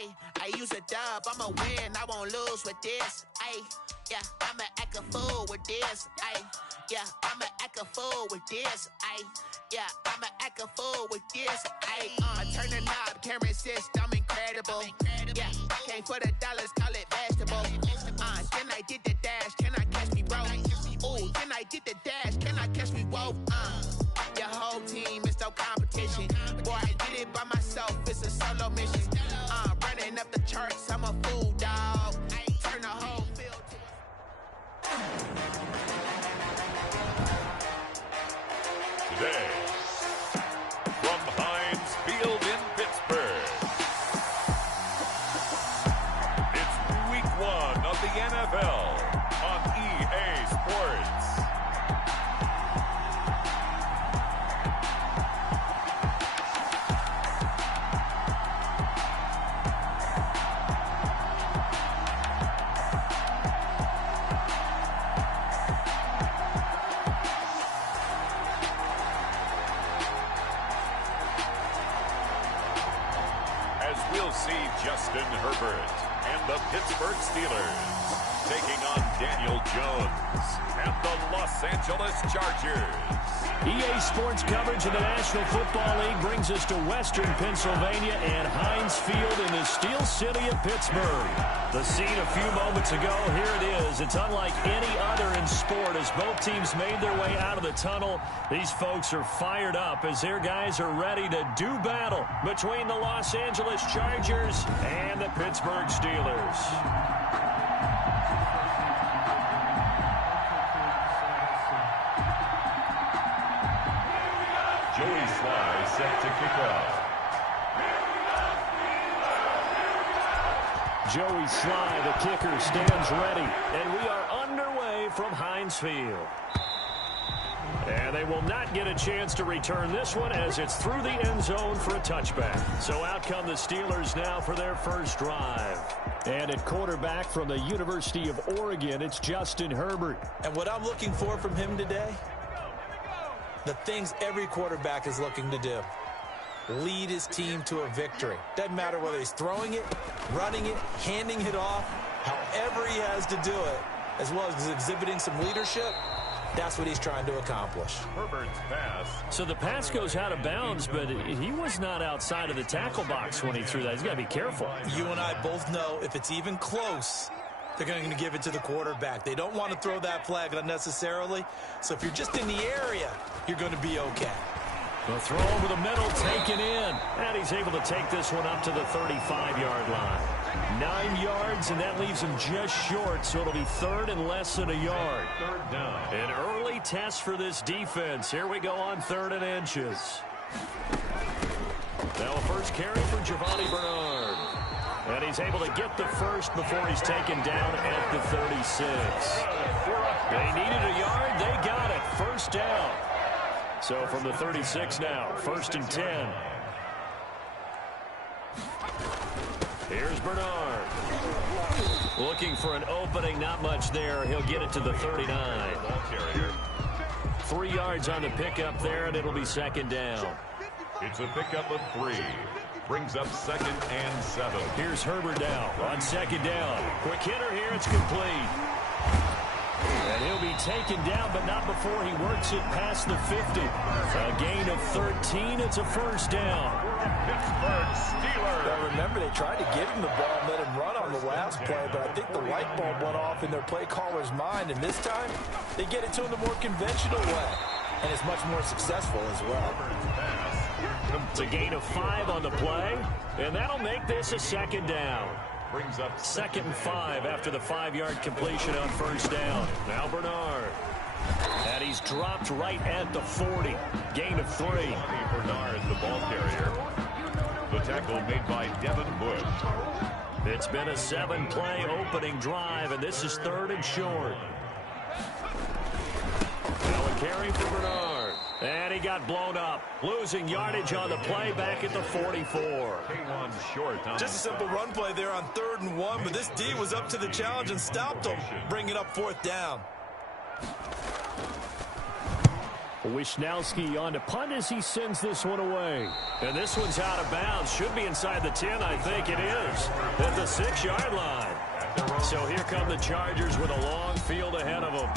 Ay, I use a dub, I'ma win, I won't lose with this. Ay, yeah, I'ma act a fool with this. Ay, yeah, I'ma act a fool with this. Ay, yeah, I'ma act a fool with this. Ay, turn the knob, camera assist, I'm incredible. Yeah, came for the dollars, call it vegetable. Then I did the dash, can I catch me, bro? Ooh, then I did the dash, can I catch me, whoa? Your whole team is no competition. Boy, I did it by myself, it's a solo mission. Running up the charts, I'm a fool, dog. Turn the whole field to Today, from Heinz Field in Pittsburgh, it's week 1 of the NFL on EA Sports. We'll see Justin Herbert and the Pittsburgh Steelers taking on Daniel Jones and the Los Angeles Chargers. EA Sports coverage of the National Football League brings us to Western Pennsylvania and Heinz Field in the Steel City of Pittsburgh. The scene a few moments ago, here it is. It's unlike any other in sport as both teams made their way out of the tunnel. These folks are fired up as their guys are ready to do battle between the Los Angeles Chargers and the Pittsburgh Steelers. Joey Sly set to kick off. Joey Sly, the kicker, stands ready, and we are underway from Heinz Field. And they will not get a chance to return this one as it's through the end zone for a touchback. So out come the Steelers now for their first drive. And at quarterback from the University of Oregon, it's Justin Herbert. And what I'm looking for from him today, the things every quarterback is looking to do. Lead his team to a victory. Doesn't matter whether he's throwing it, running it, handing it off, however he has to do it, as well as exhibiting some leadership. That's what he's trying to accomplish. Herbert's pass. So the pass goes out of bounds, but he was not outside of the tackle box when he threw that. He's got to be careful. You and I both know if it's even close, they're going to give it to the quarterback. They don't want to throw that flag unnecessarily. So if you're just in the area, you're going to be okay. The throw over the middle, taken in. And he's able to take this one up to the 35-yard line. 9 yards, and that leaves him just short, so it'll be third and less than a yard. Third down. An early test for this defense. Here we go on 3rd and inches. Now a first carry for Giovanni Bernard. And he's able to get the first before he's taken down at the 36. They needed a yard. They got it. First down. So from the 36 now, 1st and 10. Here's Bernard. Looking for an opening, not much there. He'll get it to the 39. 3 yards on the pickup there, and it'll be 2nd down. It's a pickup of 3. Brings up 2nd and 7. Here's Herbert now on 2nd down. Quick hitter here, it's complete. And he'll be taken down, but not before he works it past the 50. A gain of 13, it's a first down. Pittsburgh Steelers. Now remember, they tried to give him the ball and let him run on the last play, but I think the light bulb went off in their play caller's mind, and this time they get it to him the more conventional way, and it's much more successful as well. It's a gain of 5 on the play, and that'll make this a 2nd down. Brings up 2nd and 5 after the 5-yard completion on first down. Now Bernard. And he's dropped right at the 40. Gain of 3. Bernard, the ball carrier. The tackle made by Devin Bush. It's been a 7-play opening drive, and this is 3rd and short. Now a carry for Bernard. And he got blown up. Losing yardage on the play back at the 44. K1 short. Just a simple run play there on 3rd and 1, but this D was up to the challenge and stopped him, bringing up 4th down. Wisnowski on to punt as he sends this one away. And this one's out of bounds. Should be inside the 10, I think it is. At the 6-yard line. So here come the Chargers with a long field ahead of them.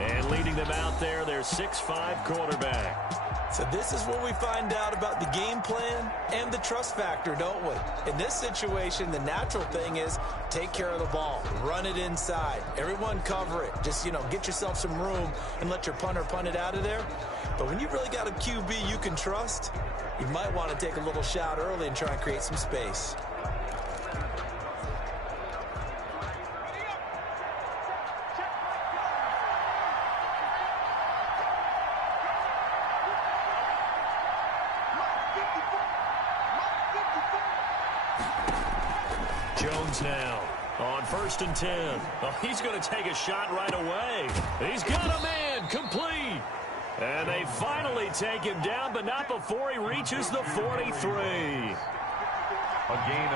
And leading them out there, their 6'5" quarterback. So this is where we find out about the game plan and the trust factor, don't we? In this situation, the natural thing is take care of the ball, run it inside, everyone cover it. Just, get yourself some room and let your punter punt it out of there. But when you've really got a QB you can trust, you might want to take a little shot early and try and create some space. Jones now on 1st and 10. Oh, he's going to take a shot right away. He's got a man complete. And they finally take him down, but not before he reaches the 43.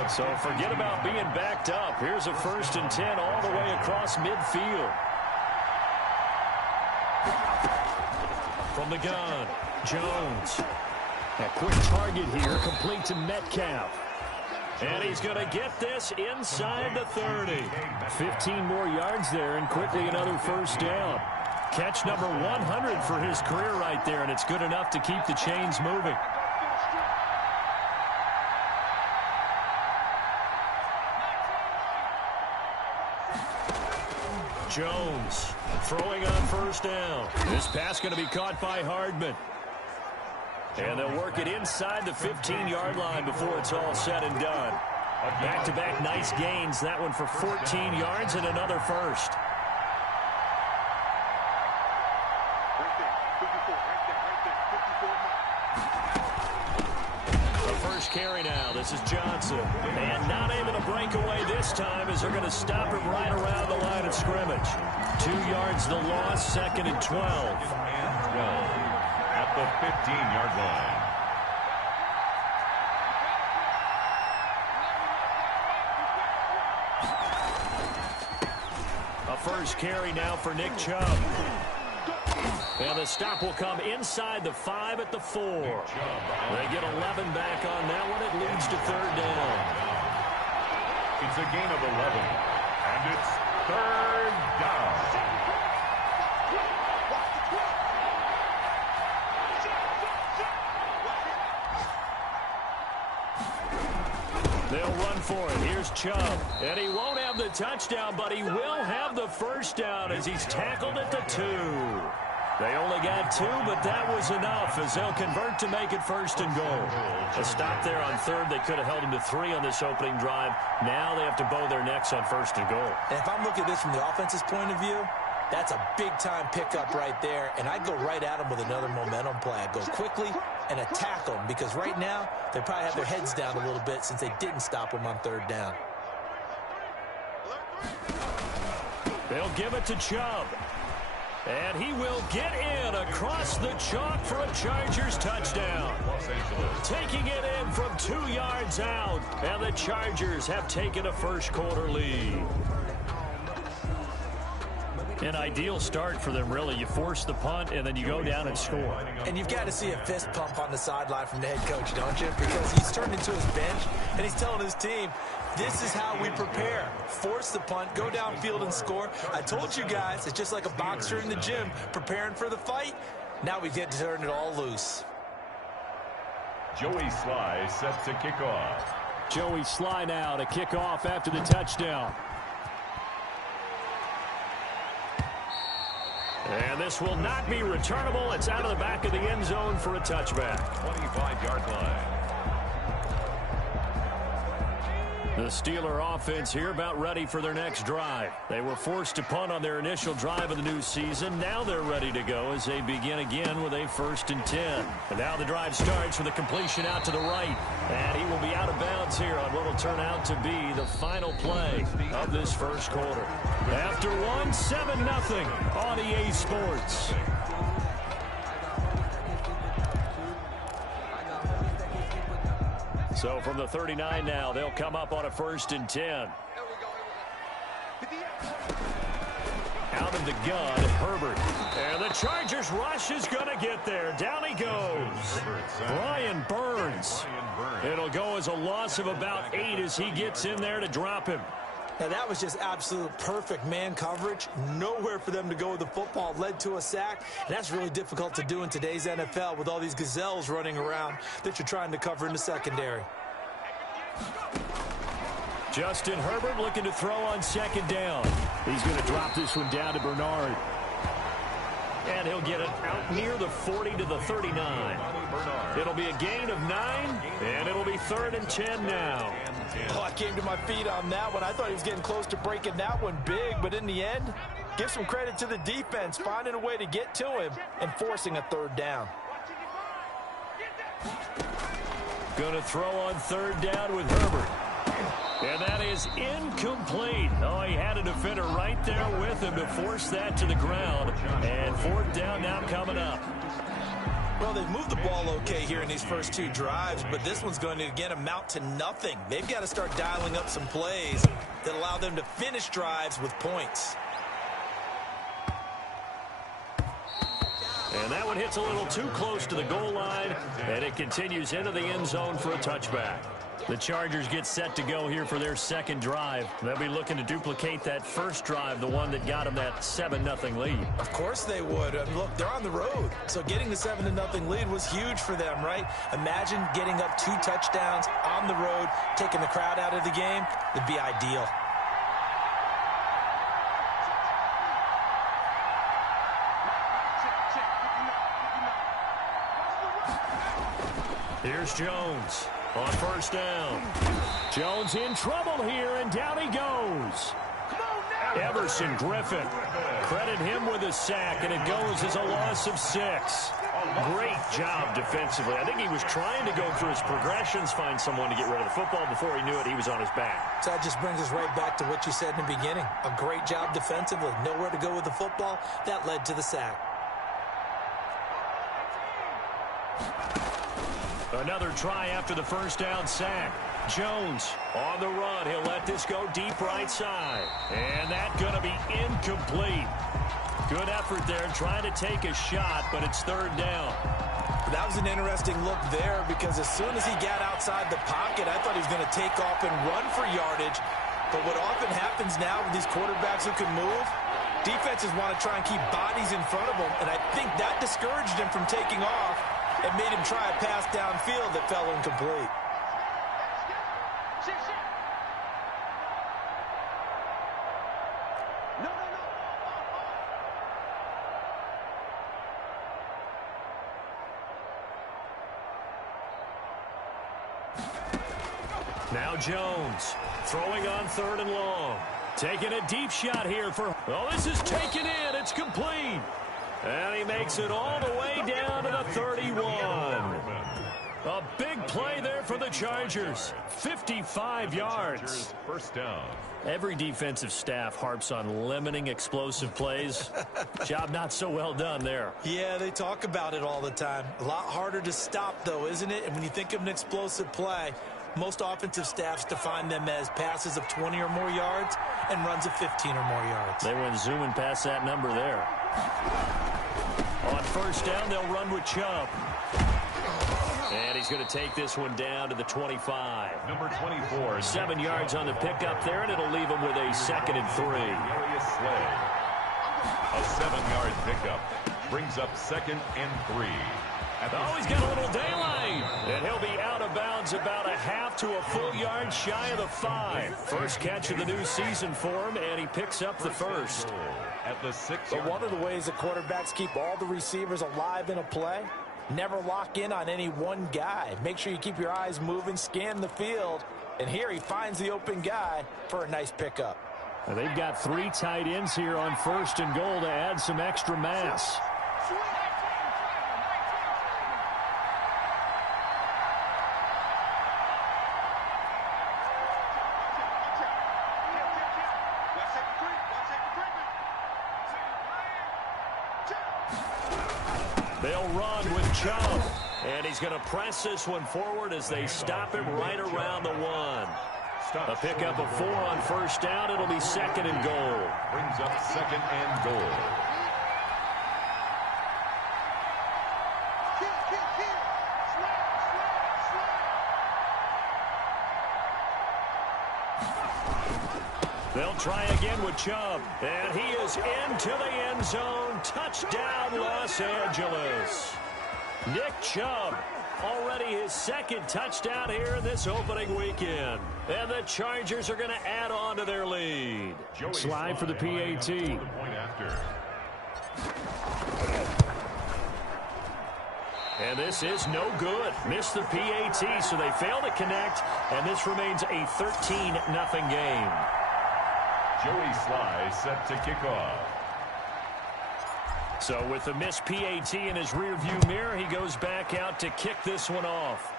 So forget about being backed up. Here's a 1st and 10 all the way across midfield. From the gun, Jones. A quick target here, complete to Metcalf. And he's going to get this inside the 30. 15 more yards there, and quickly another 1st down. Catch number 100 for his career right there, and it's good enough to keep the chains moving. Jones throwing on 1st down. This pass going to be caught by Hardman. And they'll work it inside the 15-yard line before it's all said and done. Back-to-back nice gains. That one for 14 yards and another 1st. The 1st carry now. This is Johnson. And not able to break away this time as they're going to stop him right around the line of scrimmage. 2 yards the loss, 2nd and 12. At the 15-yard line. A 1st carry now for Nick Chubb. And the stop will come inside the 5 at the 4. They get 11 back on that one. It leads to 3rd down. It's a gain of 11. And it's 3rd down. They'll run for it. Here's Chubb. And he won't have the touchdown, but he will have the 1st down as he's tackled at the 2. They only got 2, but that was enough as they'll convert to make it 1st and goal. A stop there on 3rd. They could have held him to 3 on this opening drive. Now they have to bow their necks on 1st and goal. And if I'm looking at this from the offense's point of view, that's a big-time pickup right there, and I'd go right at them with another momentum play. I'd go quickly and attack them because right now they probably have their heads down a little bit since they didn't stop them on 3rd down. They'll give it to Chubb. And he will get in across the chalk for a Chargers touchdown. Taking it in from 2 yards out, and the Chargers have taken a 1st quarter lead. An ideal start for them, really. You force the punt, and then you go down and score. And you've got to see a fist pump on the sideline from the head coach, don't you? Because he's turned into his bench, and he's telling his team, this is how we prepare. Force the punt, go downfield and score. I told you guys, it's just like a boxer in the gym preparing for the fight. Now we get to turn it all loose. Joey Sly set to kick off. Joey Sly now to kick off after the touchdown. And this will not be returnable. It's out of the back of the end zone for a touchback. 25-yard line. The Steeler offense here about ready for their next drive. They were forced to punt on their initial drive of the new season. Now they're ready to go as they begin again with a 1st and 10. And now the drive starts with a completion out to the right. And he will be out of bounds here on what will turn out to be the final play of this 1st quarter. After one, 7-0 on EA Sports. So from the 39 now, they'll come up on a 1st and 10. Out of the gun, Herbert. And the Chargers rush is going to get there. Down he goes. Brian Burns. It'll go as a loss of about 8 as he gets in there to drop him. Now, that was just absolute perfect man coverage. Nowhere for them to go with the football. Led to a sack. And that's really difficult to do in today's NFL with all these gazelles running around that you're trying to cover in the secondary. Justin Herbert looking to throw on second down. He's going to drop this one down to Bernard. And he'll get it out near the 40 to the 39. It'll be a gain of 9, and it'll be 3rd and 10 now. Oh, I came to my feet on that one. I thought he was getting close to breaking that one big, but in the end, give some credit to the defense, finding a way to get to him and forcing a 3rd down. Going to throw on 3rd down with Herbert. And that is incomplete. Oh, he had a defender right there with him to force that to the ground. And 4th down now coming up. Well, they've moved the ball okay here in these first 2 drives, but this one's going to, again, amount to nothing. They've got to start dialing up some plays that allow them to finish drives with points. And that one hits a little too close to the goal line, and it continues into the end zone for a touchback. The Chargers get set to go here for their 2nd drive. They'll be looking to duplicate that first drive, the one that got them that 7-0 lead. Of course they would. Look, they're on the road, so getting the 7-0 lead was huge for them, right? Imagine getting up 2 touchdowns on the road, taking the crowd out of the game. It'd be ideal. Here's Jones on 1st down. Jones in trouble here, and down he goes. Everson Griffin. Credit him with a sack, and it goes as a loss of 6. Great job defensively. I think he was trying to go through his progressions, find someone to get rid of the football. Before he knew it, he was on his back. So that just brings us right back to what you said in the beginning. A great job defensively. Nowhere to go with the football. That led to the sack. Another try after the 1st down sack. Jones on the run. He'll let this go deep right side. And that's going to be incomplete. Good effort there trying to take a shot, but it's 3rd down. That was an interesting look there because as soon as he got outside the pocket, I thought he was going to take off and run for yardage. But what often happens now with these quarterbacks who can move, defenses want to try and keep bodies in front of them, and I think that discouraged him from taking off and made him try a pass downfield that fell incomplete. Now Jones throwing on 3rd and long. Taking a deep shot here for... Oh, this is taken in. It's complete. And he makes it all the way down to the 31. A big play there for the Chargers. 55 yards. 1st down. Every defensive staff harps on limiting explosive plays. Job not so well done there. Yeah, they talk about it all the time. A lot harder to stop, though, isn't it? And when you think of an explosive play, most offensive staffs define them as passes of 20 or more yards and runs of 15 or more yards. They went zooming past that number there. On 1st down, they'll run with Chubb. And he's going to take this one down to the 25. Number 24. 7 yards on the pickup there, and it'll leave him with a 2nd and 3. A 7-yard pickup brings up 2nd and 3. Oh, he's got a little daylight. And he'll be out of bounds about a half to a full yard shy of the 5. First catch of the new season for him, and he picks up the 1st. At the 6. But one of the ways that quarterbacks keep all the receivers alive in a play, never lock in on any one guy. Make sure you keep your eyes moving, scan the field, and here he finds the open guy for a nice pickup. And they've got 3 tight ends here on 1st and goal to add some extra mass. They'll run with Chubb. And he's going to press this one forward as they stop him right around the 1. A pickup of 4 on first down. It'll be second and goal. Brings up second and goal. They'll try again with Chubb. And he is into the end zone. Touchdown, Los Angeles. Nick Chubb, already his second touchdown here in this opening weekend. And the Chargers are going to add on to their lead. Slide for the PAT. And this is no good. Missed the PAT, so they fail to connect. And this remains a 13-0 game. Joey Sly set to kick off. So with the missed PAT in his rearview mirror, he goes back out to kick this one off.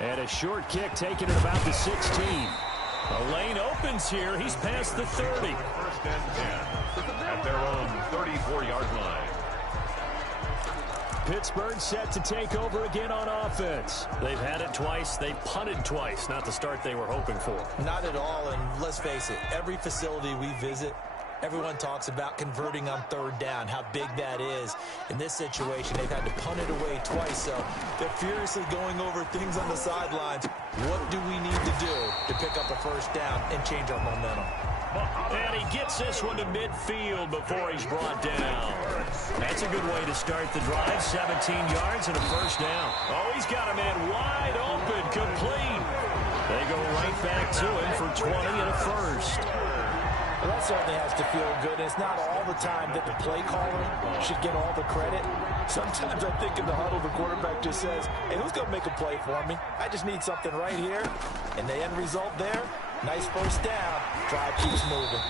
And a short kick taken at about the 16. The lane opens here. He's past the 30. First and 10 at their own 34-yard line. Pittsburgh set to take over again on offense. They've had it twice. They've punted twice. Not the start they were hoping for. Not at all, and let's face it, every facility we visit, everyone talks about converting on third down, how big that is. In this situation, they've had to punt it away twice, so they're furiously going over things on the sidelines. What do we need to do to pick up a first down and change our momentum? And he gets this one to midfield before he's brought down. That's a good way to start the drive. 17 yards and a first down. Oh, he's got a man wide open, complete. They go right back to him for 20 and a first. Well, that certainly has to feel good. It's not all the time that the play caller should get all the credit. Sometimes I think in the huddle, the quarterback just says, hey, who's going to make a play for me? I just need something right here. And the end result there, nice first down. Drive keeps moving.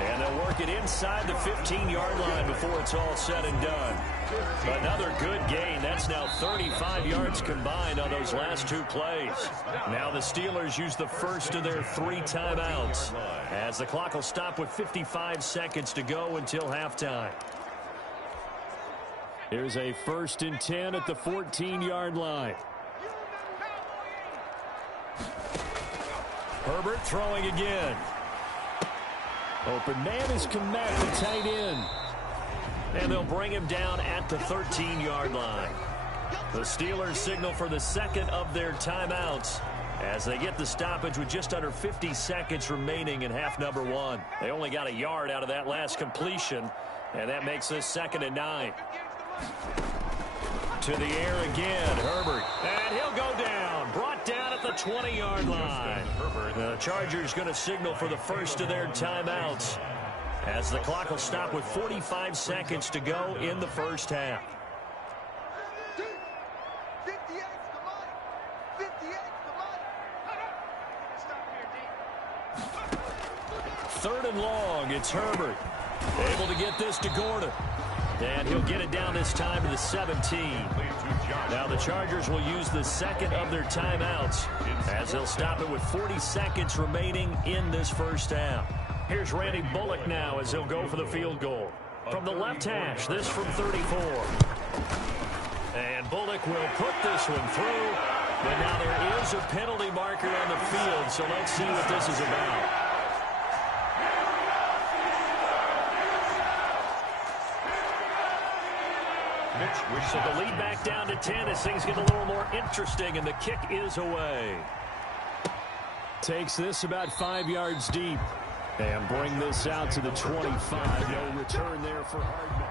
And they'll work it inside the 15-yard line before it's all said and done. Another good gain. That's now 35 yards combined on those last two plays. Now the Steelers use the first of their 3 timeouts, as the clock will stop with 55 seconds to go until halftime. Here's a 1st and 10 at the 14-yard line. Herbert throwing again. Open man is Komet, the tight end. And they'll bring him down at the 13-yard line. The Steelers signal for the second of their timeouts as they get the stoppage with just under 50 seconds remaining in half number 1. They only got a yard out of that last completion, and that makes this 2nd and 9. To the air again, Herbert. And he'll go down. Brought down at the 20-yard line. The Chargers going to signal for the first of their timeouts, as the clock will stop with 45 seconds to go in the first half. 3rd and long, it's Herbert. Able to get this to Gordon. And he'll get it down this time to the 17. Now the Chargers will use the second of their timeouts, as they'll stop it with 40 seconds remaining in this first half. Here's Randy Bullock now as he'll go for the field goal. From the left hash, this from 34. And Bullock will put this one through. But now there is a penalty marker on the field, so let's see what this is about. So the lead back down to 10 as things get a little more interesting, and the kick is away. Takes this about 5 yards deep. And bring this out to the 25. No return there for Hardman.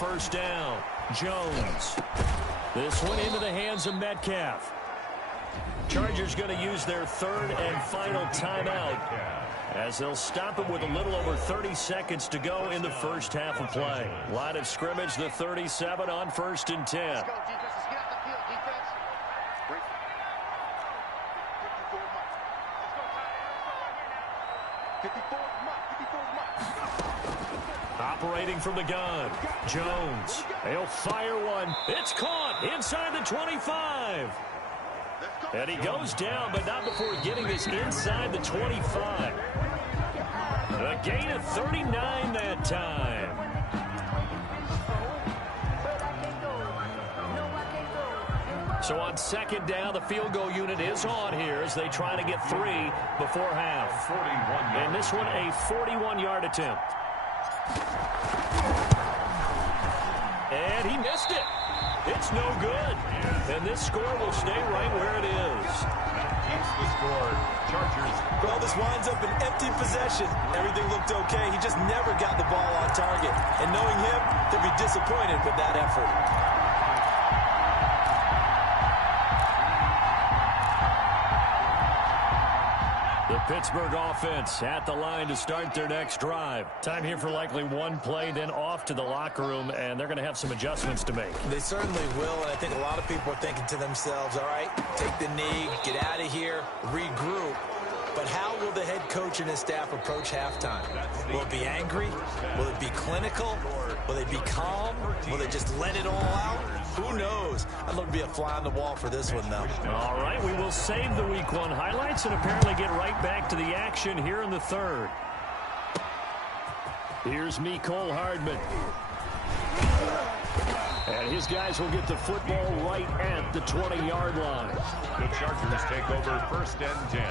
First down, Jones. This one into the hands of Metcalf. Chargers going to use their 3rd and final timeout, as they'll stop it with a little over 30 seconds to go in the first half of play. Line of scrimmage, the 37 on 1st and 10. Operating from the gun, Jones. He'll fire one. It's caught inside the 25. And he goes down, but not before getting this inside the 25. A gain of 39 that time. So on second down, the field goal unit is on here as they try to get 3 before half. And this one, a 41-yard attempt. And he missed it. It's no good. And this score will stay right where it is. Keeps the score. Chargers. Well, this winds up an empty possession. Everything looked okay. He just never got the ball on target. And knowing him, he'll be disappointed with that effort. The Pittsburgh offense at the line to start their next drive. Time here for likely one play, then off to the locker room, and they're going to have some adjustments to make. They certainly will, and I think a lot of people are thinking to themselves, all right, take the knee, get out of here, regroup. But how will the head coach and his staff approach halftime? Will it be angry? Will it be clinical? Will they be calm? Will they just let it all out? Who knows? I'd love to be a fly on the wall for this one, though. All right, we will save the Week 1 highlights and apparently get right back to the action here in the third. Here's Mecole Hardman. And his guys will get the football right at the 20-yard line. The Chargers take over 1st and 10.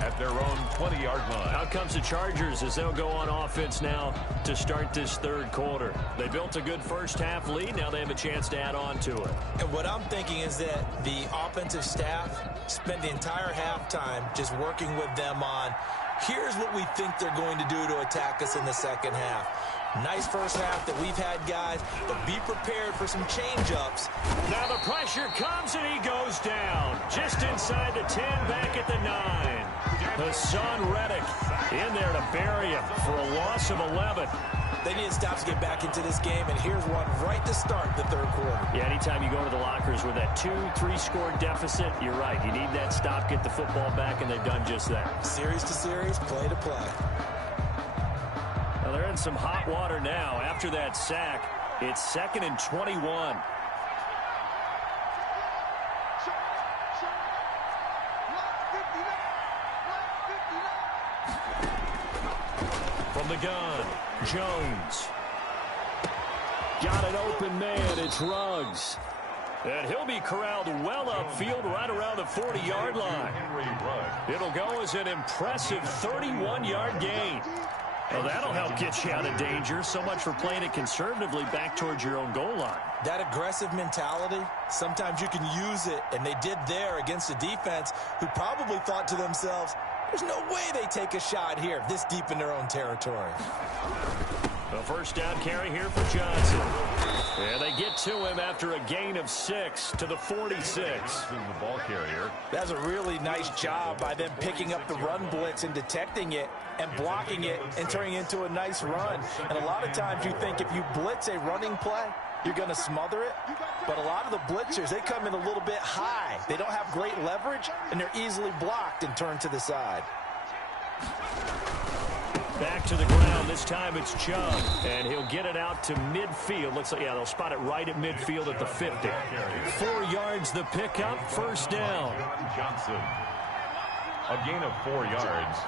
At their own 20-yard line. Out comes the Chargers as they'll go on offense now to start this third quarter. They built a good first-half lead. Now they have a chance to add on to it. And what I'm thinking is that the offensive staff spent the entire halftime just working with them on, here's what we think they're going to do to attack us in the second half. Nice first half that we've had, guys, but be prepared for some change-ups. Now the pressure comes, and he goes down. Just inside the 10, back at the 9. Hassan Reddick in there to bury him for a loss of 11. They need to stop to get back into this game, and here's one right to start the third quarter. Yeah, anytime you go to the lockers with that 2-3 score deficit, you're right. You need that stop, get the football back, and they've done just that. Series to series, play to play. Well, they're in some hot water now. After that sack, it's 2nd and 21. From the gun, Jones. Got an open man, it's Ruggs. And he'll be corralled well upfield right around the 40-yard line. It'll go as an impressive 31-yard gain. Well, that'll help get you out of danger. So much for playing it conservatively back towards your own goal line. That aggressive mentality, sometimes you can use it, and they did there against a defense who probably thought to themselves, there's no way they take a shot here this deep in their own territory. A first down carry here for Johnson. And they get to him after a gain of 6 to the 46. The ball carrier. That's a really nice job by them picking up the run blitz and detecting it and blocking it and turning it into a nice run. And a lot of times you think if you blitz a running play, you're going to smother it. But a lot of the blitzers, they come in a little bit high. They don't have great leverage, and they're easily blocked and turned to the side. Back to the ground. This time it's Chubb. And he'll get it out to midfield. Looks like, yeah, they'll spot it right at midfield at the 50. 4 yards the pickup. First down. Johnson. A gain of 4 yards.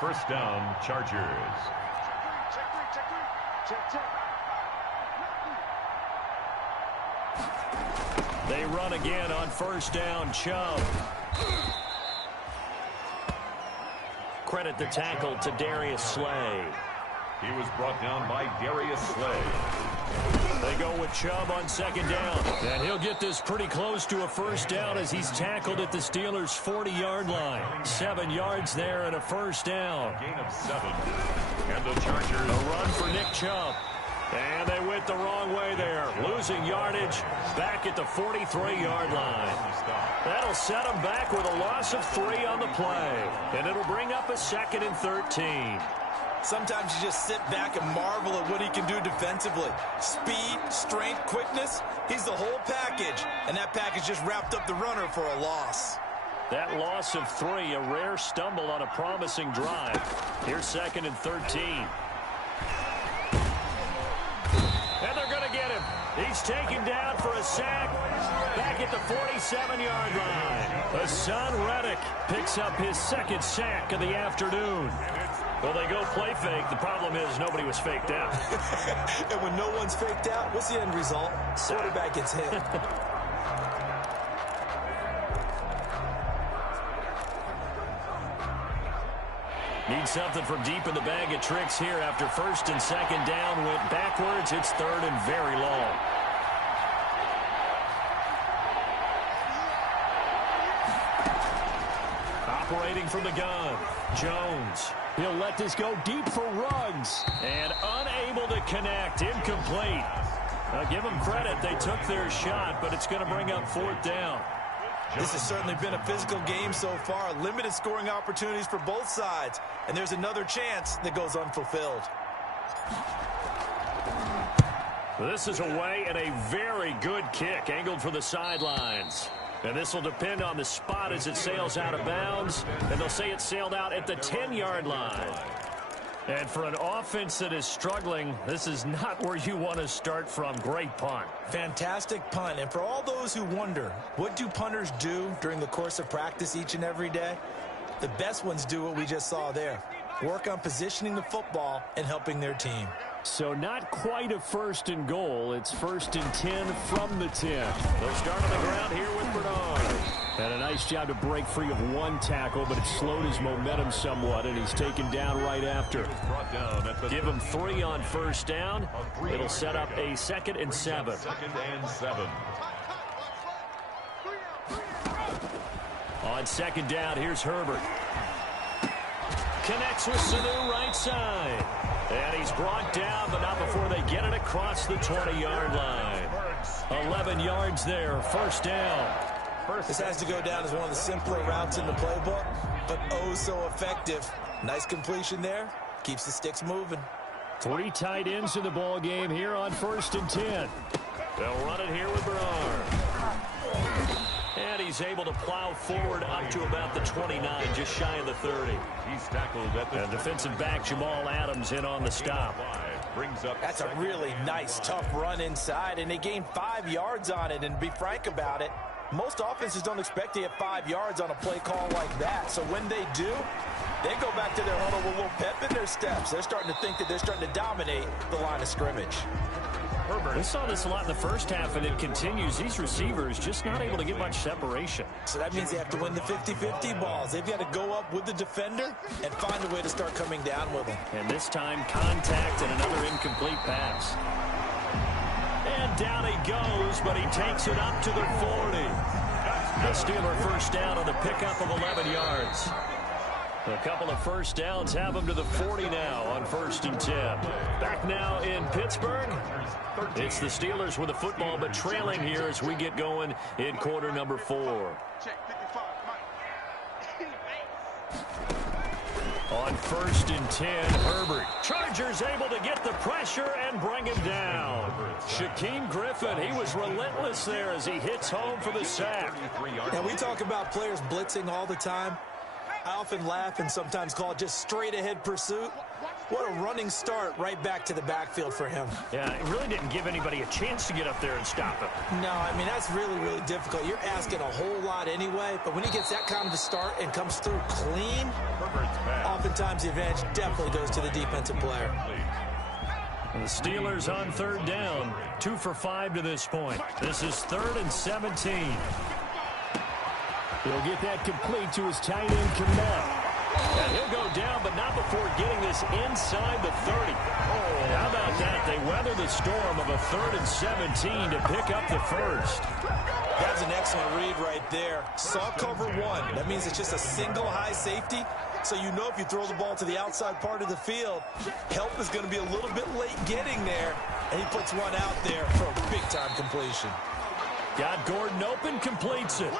First down, Chargers. They run again on first down. Chubb. Credit the tackle to Darius Slay. He was brought down by Darius Slay. They go with Chubb on second down. And he'll get this pretty close to a first down as he's tackled at the Steelers' 40-yard line. 7 yards there and a first down. A gain of 7. And the Chargers. A run for Nick Chubb. And they went the wrong way there. Losing yardage back at the 43-yard line. That'll set them back with a loss of 3 on the play. And it'll bring up a 2nd and 13. Sometimes you just sit back and marvel at what he can do defensively. Speed, strength, quickness, he's the whole package. And that package just wrapped up the runner for a loss. That loss of 3, a rare stumble on a promising drive. Here's 2nd and 13. And they're going to get him. He's taken down for a sack back at the 47-yard line. Hassan Reddick picks up his 2nd sack of the afternoon. Well, they go play fake. The problem is nobody was faked out. And when no one's faked out, what's the end result? Quarterback gets hit. Need something from deep in the bag of tricks here after 1st and 2nd down went backwards. It's 3rd and very long. Operating from the gun, Jones. He'll let this go deep for Ruggs. And unable to connect, incomplete. Now give them credit, they took their shot, but it's going to bring up 4th down. This has certainly been a physical game so far. Limited scoring opportunities for both sides. And there's another chance that goes unfulfilled. This is away and a very good kick angled for the sidelines. And this will depend on the spot as it sails out of bounds. And they'll say it sailed out at the 10-yard line. And for an offense that is struggling, this is not where you want to start from. Great punt. Fantastic punt. And for all those who wonder, what do punters do during the course of practice each and every day? The best ones do what we just saw there. Work on positioning the football and helping their team. So not quite a 1st and goal. It's 1st and 10 from the 10. They'll start on the ground here with Bernard. And a nice job to break free of 1 tackle, but it slowed his momentum somewhat, and he's taken down right after. Give him 3 on 1st down. It'll set up a 2nd and 7. 2nd and 7. On 2nd down, here's Herbert. Connects with Sanu right side. And he's brought down, but not before they get it across the 20-yard line. 11 yards there, 1st down. This has to go down as one of the simpler routes in the playbook, but oh so effective. Nice completion there. Keeps the sticks moving. 3 tight ends in the ball game here on 1st and 10. They'll run it here with Bernard. And he's able to plow forward up to about the 29, just shy of the 30. He's tackled at the defensive back Jamal Adams in on the stop. That's a really nice, tough run inside, and they gained 5 yards on it. And to be frank about it, most offenses don't expect to get 5 yards on a play call like that. So when they do, they go back to their huddle with a little pep in their steps. They're starting to think that they're starting to dominate the line of scrimmage. We saw this a lot in the 1st half, and it continues. These receivers just not able to get much separation. So that means they have to win the 50-50 balls. They've got to go up with the defender and find a way to start coming down with them. And this time, contact and another incomplete pass. And down he goes, but he takes it up to the 40. The Steeler 1st down on the pickup of 11 yards. A couple of 1st downs have him to the 40 now on 1st and 10. Back now in Pittsburgh. It's the Steelers with the football, but trailing here as we get going in quarter number 4. On 1st and 10, Herbert. Chargers able to get the pressure and bring him down. Shaquem Griffin, he was relentless there as he hits home for the sack. And we talk about players blitzing all the time. I often laugh and sometimes call it just straight-ahead pursuit. What a running start right back to the backfield for him. Yeah, it really didn't give anybody a chance to get up there and stop him. No, I mean, that's really, really difficult. You're asking a whole lot anyway, but when he gets that kind of a start and comes through clean, oftentimes the advantage definitely goes to the defensive player. And the Steelers on 3rd down, 2 for 5 to this point. This is 3rd and 17. He'll get that complete to his tight end, Kmet. And he'll go down, but not before getting this inside the 30. How about that? They weather the storm of a 3rd and 17 to pick up the 1st. That's an excellent read right there. Saw cover 1. That means it's just a single high safety. So you know if you throw the ball to the outside part of the field, help is going to be a little bit late getting there. And he puts one out there for a big-time completion. Got Gordon open, completes it.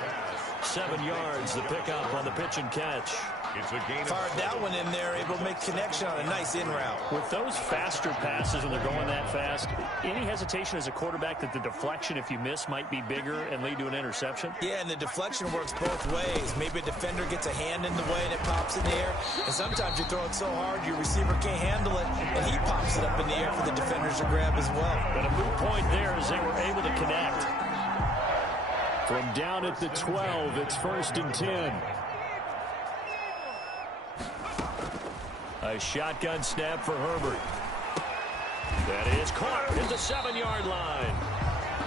7 yards, the pickup on the pitch and catch. It's a gain. Fired that one in there, able to make connection on a nice in route. With those faster passes when they're going that fast, any hesitation as a quarterback that the deflection, if you miss, might be bigger and lead to an interception? Yeah, and the deflection works both ways. Maybe a defender gets a hand in the way and it pops in the air. And sometimes you throw it so hard your receiver can't handle it, and he pops it up in the air for the defenders to grab as well. But a moot point there as they were able to connect. From down at the 12, it's 1st and 10. A shotgun snap for Herbert. That is caught at the 7-yard line.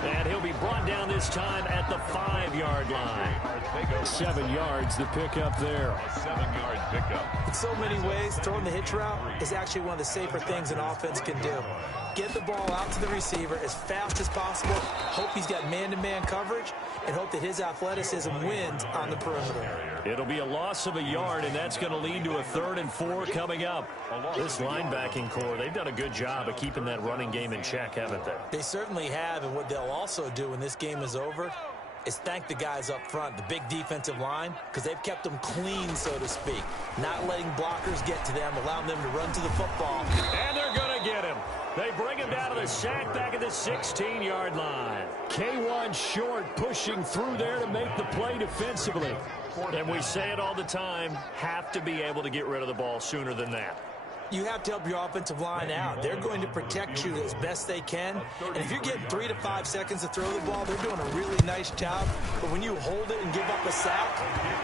And he'll be brought down this time at the 5-yard line. 7 yards, the pickup there. A 7-yard pickup. In so many ways, throwing the hitch route is actually one of the safer things an offense can do. Get the ball out to the receiver as fast as possible, hope he's got man-to-man coverage, and hope that his athleticism wins on the perimeter. It'll be a loss of a yard, and that's going to lead to a 3rd and 4 coming up. This linebacking core, they've done a good job of keeping that running game in check, haven't they? They certainly have, and what they'll also do when this game is over is thank the guys up front, the big defensive line, because they've kept them clean, so to speak. Not letting blockers get to them, allowing them to run to the football. And they're going to get him. They bring him down to the sack back at the 16-yard line. K1 short, pushing through there to make the play defensively. And we say it all the time, have to be able to get rid of the ball sooner than that. You have to help your offensive line out. They're going to protect you as best they can. And if you're getting 3 to 5 seconds to throw the ball, they're doing a really nice job. But when you hold it and give up a sack,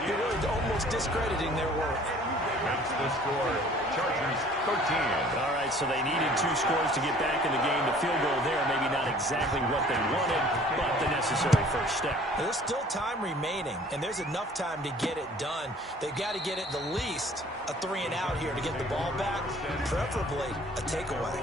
you're really almost discrediting their work. That's the score. Chargers 13. All right, so they needed 2 scores to get back in the game. The field goal there, maybe not exactly what they wanted, but the necessary first step. There's still time remaining, and there's enough time to get it done. They've got to get at the least a 3-and-out here to get the ball back, preferably a takeaway.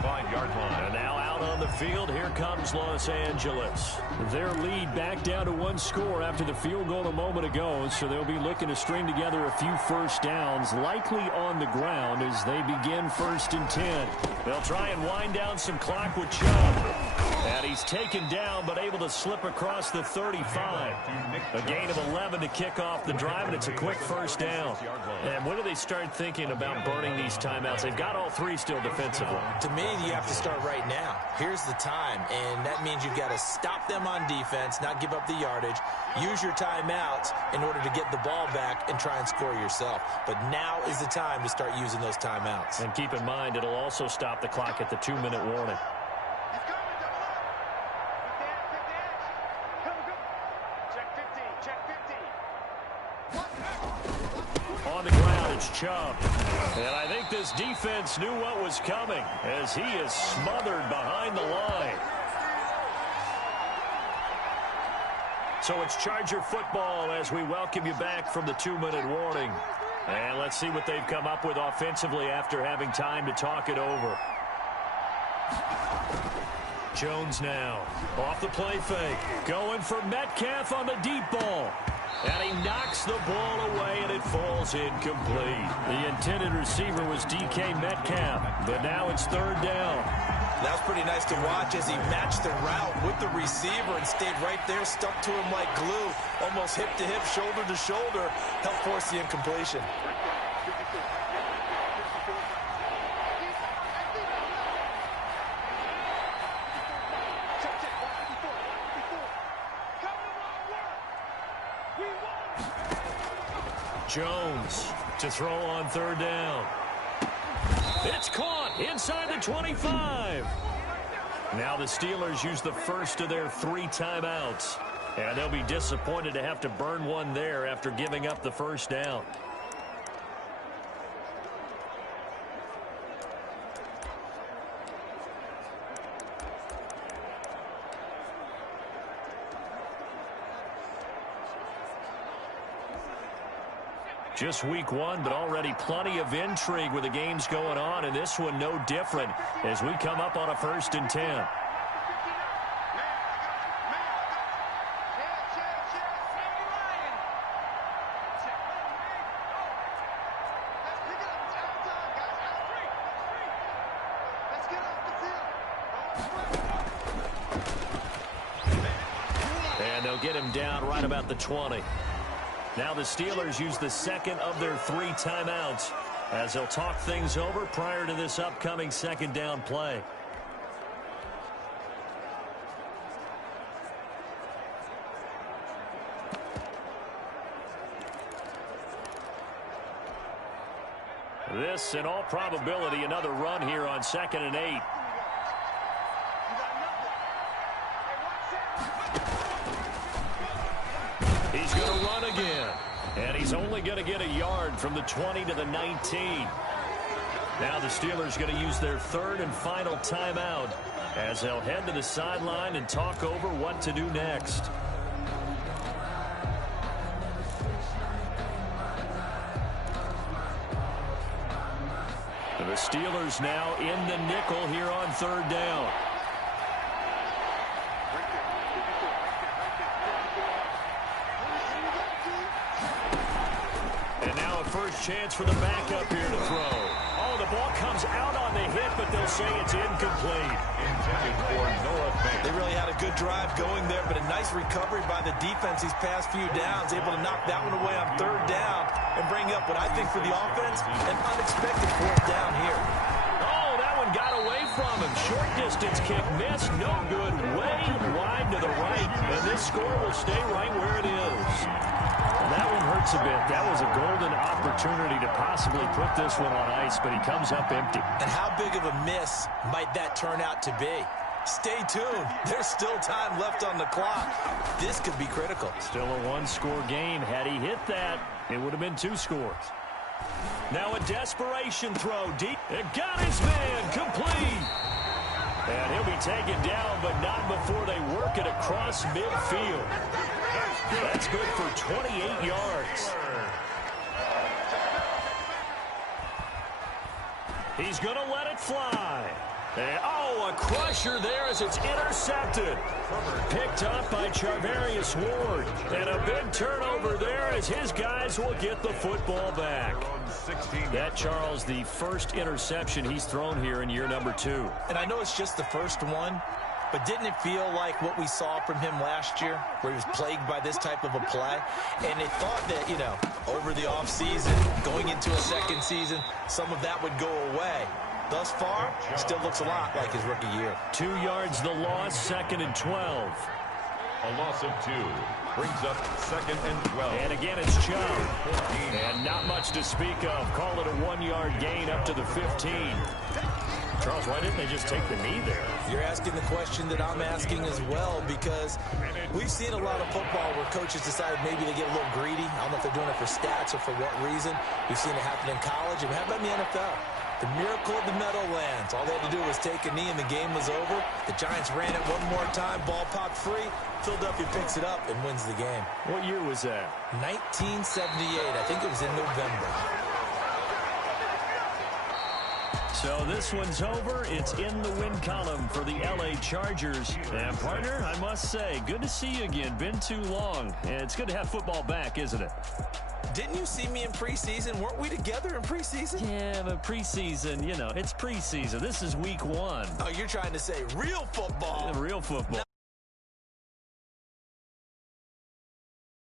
25-yard line. And now out on the field, here comes Los Angeles. Their lead back down to 1 score after the field goal a moment ago, so they'll be looking to string together a few first downs, likely on the ground as they begin 1st and 10. They'll try and wind down some clock with Chubb. And he's taken down, but able to slip across the 35. A gain of 11 to kick off the drive, and it's a quick first down. And when do they start thinking about burning these timeouts? They've got all 3 still defensively. To me, you have to start right now. Here's the time, and that means you've got to stop them on defense, not give up the yardage, use your timeouts in order to get the ball back and try and score yourself. But now is the time to start using those timeouts. And keep in mind, it'll also stop the clock at the 2-minute warning. On the ground, it's Chubb. And I think this defense knew what was coming as he is smothered behind the line. So it's Charger football as we welcome you back from the 2-minute warning. And let's see what they've come up with offensively after having time to talk it over. Jones now off the play fake. Going for Metcalf on the deep ball. And he knocks the ball away, and it falls incomplete. The intended receiver was DK Metcalf, but now it's 3rd down. That was pretty nice to watch as he matched the route with the receiver and stayed right there, stuck to him like glue, almost hip to hip, shoulder to shoulder, helped force the incompletion. Jones to throw on 3rd down. It's caught inside the 25. Now the Steelers use the first of their 3 timeouts. And they'll be disappointed to have to burn one there after giving up the first down. Just week 1, but already plenty of intrigue with the games going on, and this one no different as we come up on a 1st and 10. And they'll get him down right about the 20. Now the Steelers use the second of their 3 timeouts as they'll talk things over prior to this upcoming second down play. This, in all probability, another run here on 2nd and 8. He's going to run again. And he's only going to get a yard from the 20 to the 19. Now the Steelers going to use their 3rd and final timeout as they'll head to the sideline and talk over what to do next. The Steelers now in the nickel here on 3rd down. And now a first chance for the backup here to throw. Oh, the ball comes out on the hit, but they'll say it's incomplete. Intended for Noah Fant. They really had a good drive going there, but a nice recovery by the defense these past few downs, able to knock that one away on 3rd down and bring up what I think for the offense, an unexpected 4th down here. Oh, that one got away from him. Short distance kick missed, no good, way wide to the right, and this score will stay right where it is. That one hurts a bit. That was a golden opportunity to possibly put this one on ice, but he comes up empty. And how big of a miss might that turn out to be? Stay tuned. There's still time left on the clock. This could be critical. Still a 1-score game. Had he hit that, it would have been 2 scores. Now a desperation throw deep. It got his man complete. And he'll be taken down, but not before they work it across midfield. That's good for 28 yards. He's going to let it fly. And, oh, a crusher there as it's intercepted. Picked up by Charvarius Ward. And a big turnover there as his guys will get the football back. That, Charles, the first interception he's thrown here in year number 2. And I know it's just the first one, but didn't it feel like what we saw from him last year, where he was plagued by this type of a play? And they thought that, you know, over the offseason, going into a second season, some of that would go away. Thus far, still looks a lot like his rookie year. 2 yards the loss, 2nd and 12. A loss of 2 brings up 2nd and 12. And again, it's Chubb. And not much to speak of. Call it a 1-yard gain up to the 15. Charles, why didn't they just take the knee there? You're asking the question that I'm asking as well, because we've seen a lot of football where coaches decide maybe they get a little greedy. I don't know if they're doing it for stats or for what reason. We've seen it happen in college. And how about in the NFL? The miracle of the Meadowlands. All they had to do was take a knee and the game was over. The Giants ran it one more time. Ball popped free. Philadelphia picks it up and wins the game. What year was that? 1978. I think it was in November. So this one's over. It's in the win column for the LA Chargers. And, partner, I must say, good to see you again. Been too long. And it's good to have football back, isn't it? Didn't you see me in preseason? Weren't we together in preseason? Yeah, but preseason, you know, it's preseason. This is week 1. Oh, you're trying to say real football. Real football.